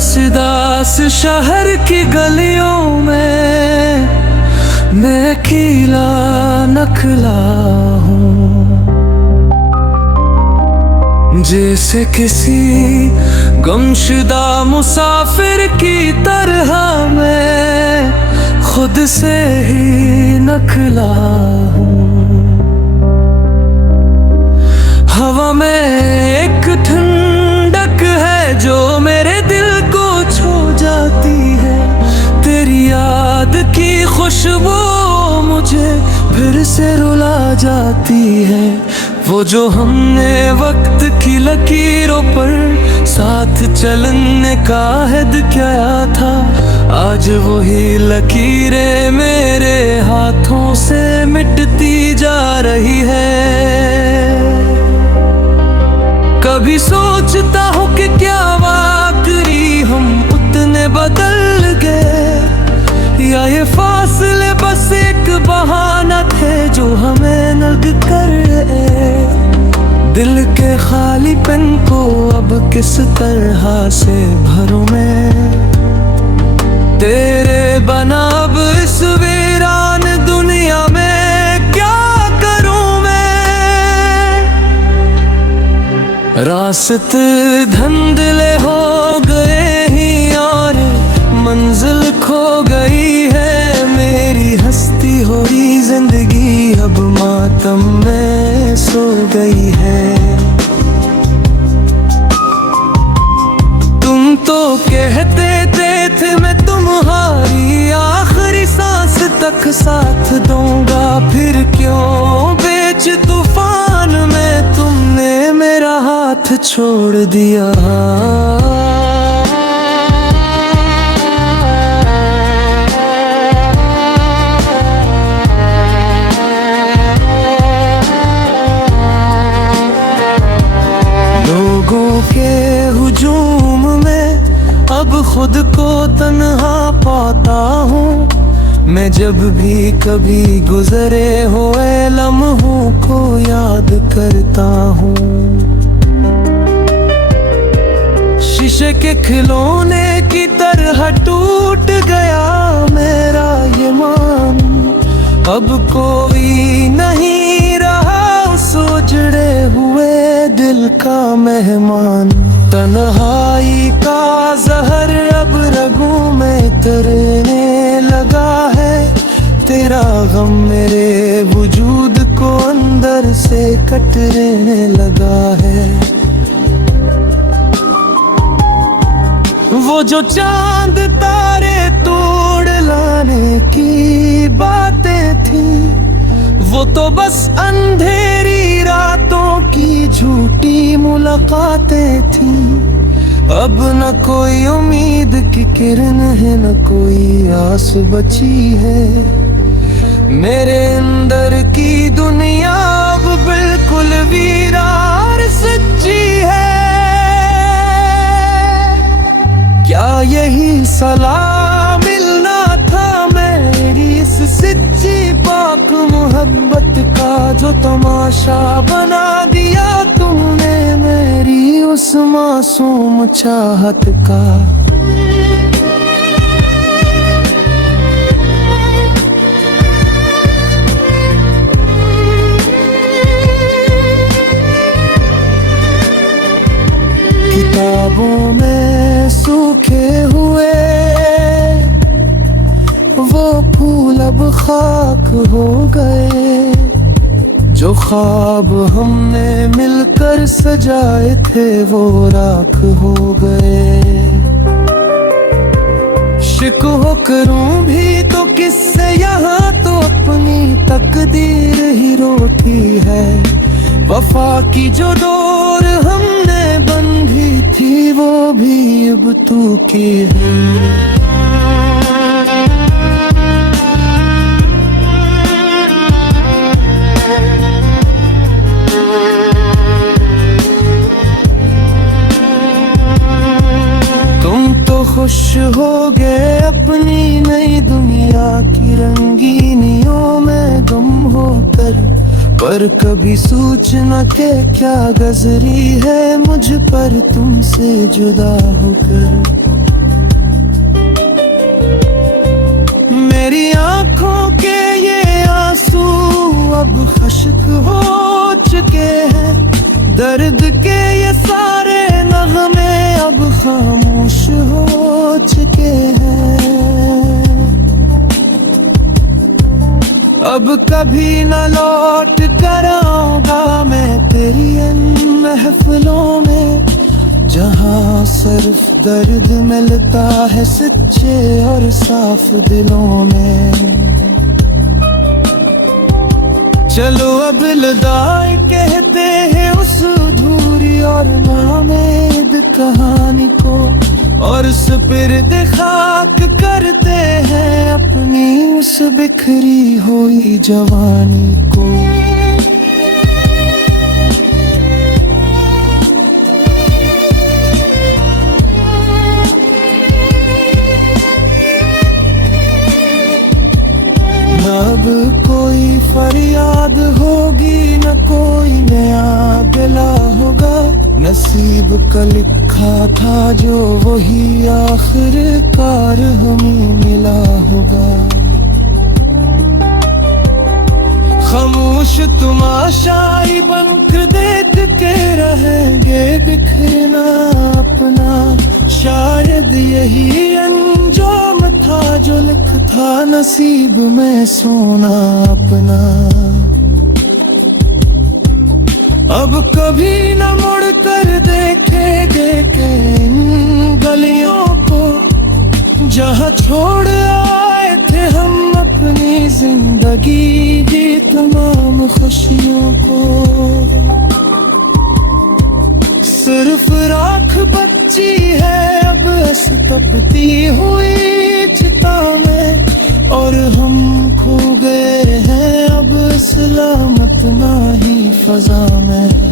दास शहर की गलियों में मैं खिला नखला हूँ। जैसे किसी गुमशुदा मुसाफिर की तरह मैं खुद से ही नखला हूँ। हवा में एक ठंडक है जो मेरे दिल को छू जाती है। तेरी याद की खुशबू मुझे फिर से रुला जाती है। वो जो हमने वक्त की लकीरों पर साथ चलने का अहद किया था, आज वही लकीरें मेरे हाथों से मिटती जा रही है। कभी सोचता हूँ कि क्या वाकई हम उतने बदल गए, या ये फासले बस एक बहाना थे जो हमें नग कर रहे। दिल के खालीपन को अब किस तरह से भरूं मैं, तेरे बना अब इस वीरान दुनिया में क्या करूं मैं। रास्ते धुंधले हो गए ही और मंजिल खो गई है। मेरी हंसती हुई जिंदगी अब मातम में सो गई है। तुम तो कहते थे मैं तुम्हारी आखिरी सांस तक साथ दूंगा, फिर क्यों बीच तूफान में तुमने मेरा हाथ छोड़ दिया। लोगों के हुजूम में अब खुद को तन्हा पाता हूँ। मैं जब भी कभी गुजरे हुए लम्हों को याद करता हूँ। शीशे के खिलौने की तरह टूट गया मेरा ये मान। अब कोई नहीं रहा उस उजड़े हुए दिल का मेहमान। तन्हाई का जहर अब रगों में उतरने लगा है। तेरा गम मेरे वजूद को अंदर से कटने लगा है। वो जो चांद तारे तोड़ लाने की बातें थी, वो तो बस अंधेरी रातों की झूठी मुलाकातें थी। अब न कोई उम्मीद की किरण है, न कोई आस बची है। मेरे अंदर की दुनिया अब बिल्कुल वीरान सच्ची है। क्या यही सलाह मिलना था मेरी इस सच्ची पाक मोहब्बत का, जो तमाशा बना दिया तुमने मेरी उस मासूम चाहत का। किताबों में सूखे हुए वो फूल अब खाक हो गए। जो ख्वाब हमने मिलकर सजाए थे वो राख हो गए। शिकवा करूं भी तो किससे, यहाँ तो अपनी तकदीर ही रोती है। वफा की जो डोर हमने बंधी थी वो भी अब तू की है। खुश हो गए अपनी नई दुनिया की रंगीनियों में गुम होकर, पर कभी सूचना के क्या गुजरी है मुझ पर तुमसे जुदा होकर। आशिक हो चुके हैं। दर्द के ये सारे नगमे अब खामोश हो चुके हैं। अब कभी न लौट कर आऊंगा मैं तेरी इन महफिलों में, जहाँ सिर्फ दर्द मिलता है सच्चे और साफ दिलों में। चलो अब अलविदा कहते हैं उस अधूरी और नाउम्मीद कहानी को, और सुपुर्द खाक करते हैं अपनी उस बिखरी हुई जवानी को। अब कोई फरियाद होगी न कोई नया गिला होगा, नसीब का लिखा था जो वही आखिरकार हमें मिला होगा। खामोश तमाशाई बनकर देखते रहेंगे बिखरना अपना, शायद यही अंजाम था जो लिखा था नसीब में सोना अपना। अब कभी न मुड़ कर देखेंगे के इन गलियों को, जहाँ छोड़ आए थे हम अपनी जिंदगी की तमाम खुशियों को। सिर्फ राख बची है अब इस तपती हुई चिता में, और हम खो गए हैं अब सलामत ना ही फजा में।